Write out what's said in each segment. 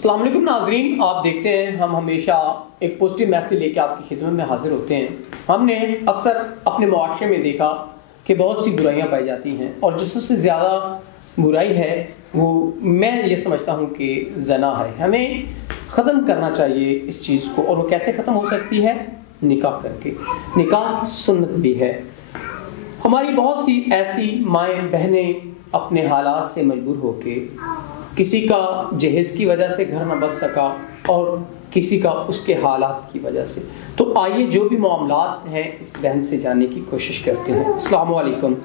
अस्सलाम वालेकुम नाजरीन, आप देखते हैं हम हमेशा एक पॉजिटिव मैसेज लेके आपकी खिदमत में हाजिर होते हैं। हमने अक्सर अपने मुआशरे में देखा कि बहुत सी बुराइयां पाई जाती हैं और जो सबसे ज़्यादा बुराई है वो मैं ये समझता हूँ कि ज़ना है। हमें ख़त्म करना चाहिए इस चीज़ को, और वो कैसे ख़त्म हो सकती है? निकाह करके। निकाह सुन्नत भी है। हमारी बहुत सी ऐसी माएँ बहनें अपने हालात से मजबूर होके, किसी का जहेज़ की वजह से घर न बच सका और किसी का उसके हालात की वजह से, तो आइए जो भी मामलात हैं इस बहन से जानने की कोशिश करते हैं। अस्सलाम वालेकुम।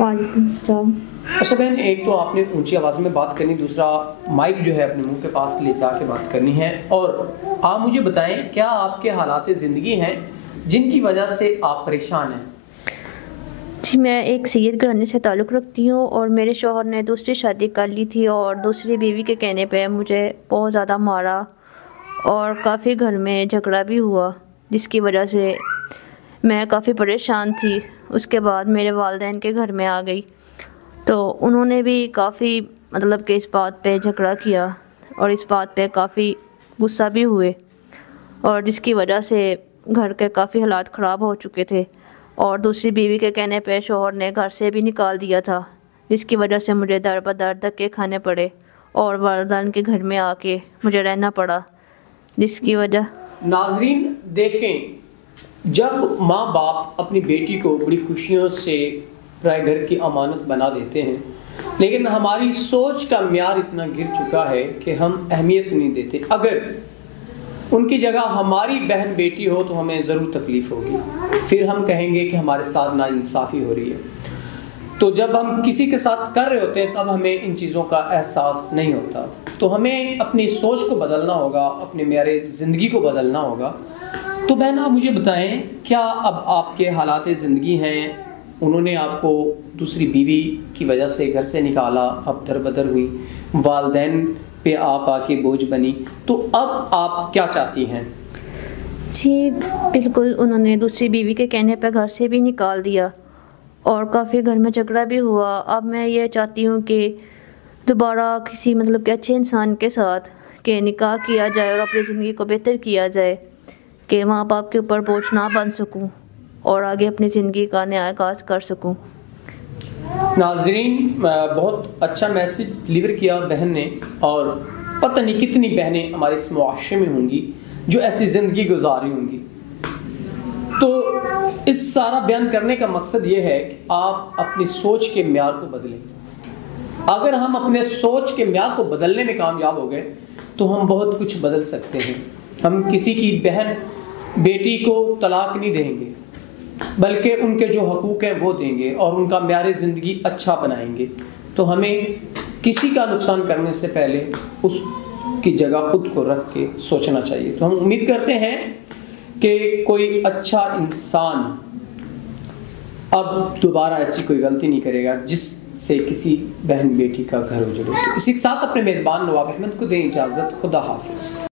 वालेकुम अस्सलाम। अच्छा बहन, एक तो आपने ऊंची आवाज़ में बात करनी, दूसरा माइक जो है अपने मुंह के पास ले जाके बात करनी है। और आप मुझे बताएं, क्या आपके हालात ज़िंदगी हैं जिनकी वजह से आप परेशान हैं? जी, मैं एक सैयद घराने से ताल्लुक़ रखती हूँ और मेरे शौहर ने दूसरी शादी कर ली थी और दूसरी बीवी के कहने पे मुझे बहुत ज़्यादा मारा और काफ़ी घर में झगड़ा भी हुआ, जिसकी वजह से मैं काफ़ी परेशान थी। उसके बाद मेरे वालिदैन के घर में आ गई तो उन्होंने भी काफ़ी मतलब कि इस बात पे झगड़ा किया और इस बात पे काफ़ी गुस्सा भी हुए, और जिसकी वजह से घर के काफ़ी हालात ख़राब हो चुके थे। और दूसरी बीवी के कहने पे शौहर ने घर से भी निकाल दिया था, जिसकी वजह से मुझे दर बदर धक्के खाने पड़े और वालिदैन के घर में आके मुझे रहना पड़ा, जिसकी वजह। नाजरीन देखें, जब माँ बाप अपनी बेटी को बड़ी खुशियों से प्राय घर की अमानत बना देते हैं, लेकिन हमारी सोच का म्यार इतना गिर चुका है कि हम अहमियत नहीं देते। अगर उनकी जगह हमारी बहन बेटी हो तो हमें ज़रूर तकलीफ़ होगी, फिर हम कहेंगे कि हमारे साथ नाइंसाफ़ी हो रही है। तो जब हम किसी के साथ कर रहे होते हैं तब हमें इन चीज़ों का एहसास नहीं होता। तो हमें अपनी सोच को बदलना होगा, अपने मेरे ज़िंदगी को बदलना होगा। तो बहन आप मुझे बताएं, क्या अब आपके हालात ज़िंदगी हैं, उन्होंने आपको दूसरी बीवी की वजह से घर से निकाला, अब दरबदर हुई, वालिदैन पे आप आके बोझ बनी, तो अब आप क्या चाहती हैं? जी बिल्कुल, उन्होंने दूसरी बीवी के कहने पर घर से भी निकाल दिया और काफ़ी घर में झगड़ा भी हुआ। अब मैं ये चाहती हूँ कि दोबारा किसी मतलब कि अच्छे इंसान के साथ के निकाह किया जाए और अपनी ज़िंदगी को बेहतर किया जाए, कि माँ बाप के ऊपर बोझ ना बन सकूँ और आगे अपनी ज़िंदगी का नया आगाज़ कर सकूँ। नाजरीन, बहुत अच्छा मैसेज डिलीवर किया बहन ने, और पता नहीं कितनी बहनें हमारे इस मुआशरे में होंगी जो ऐसी ज़िंदगी गुजारी होंगी। तो इस सारा बयान करने का मकसद ये है कि आप अपनी सोच के म्यार को बदलें। अगर हम अपने सोच के म्यार को बदलने में कामयाब हो गए तो हम बहुत कुछ बदल सकते हैं। हम किसी की बहन बेटी को तलाक नहीं देंगे, बल्कि उनके जो हकूक़ हैं वो देंगे और उनका म्यार ज़िंदगी अच्छा बनाएंगे। तो हमें किसी का नुकसान करने से पहले उसकी जगह खुद को रख के सोचना चाहिए। तो हम उम्मीद करते हैं कि कोई अच्छा इंसान अब दोबारा ऐसी कोई गलती नहीं करेगा जिससे किसी बहन बेटी का घर उजड़े। तो इसी के साथ अपने मेज़बान नवाब अहमद को दें इजाज़त। खुदा हाफिज़।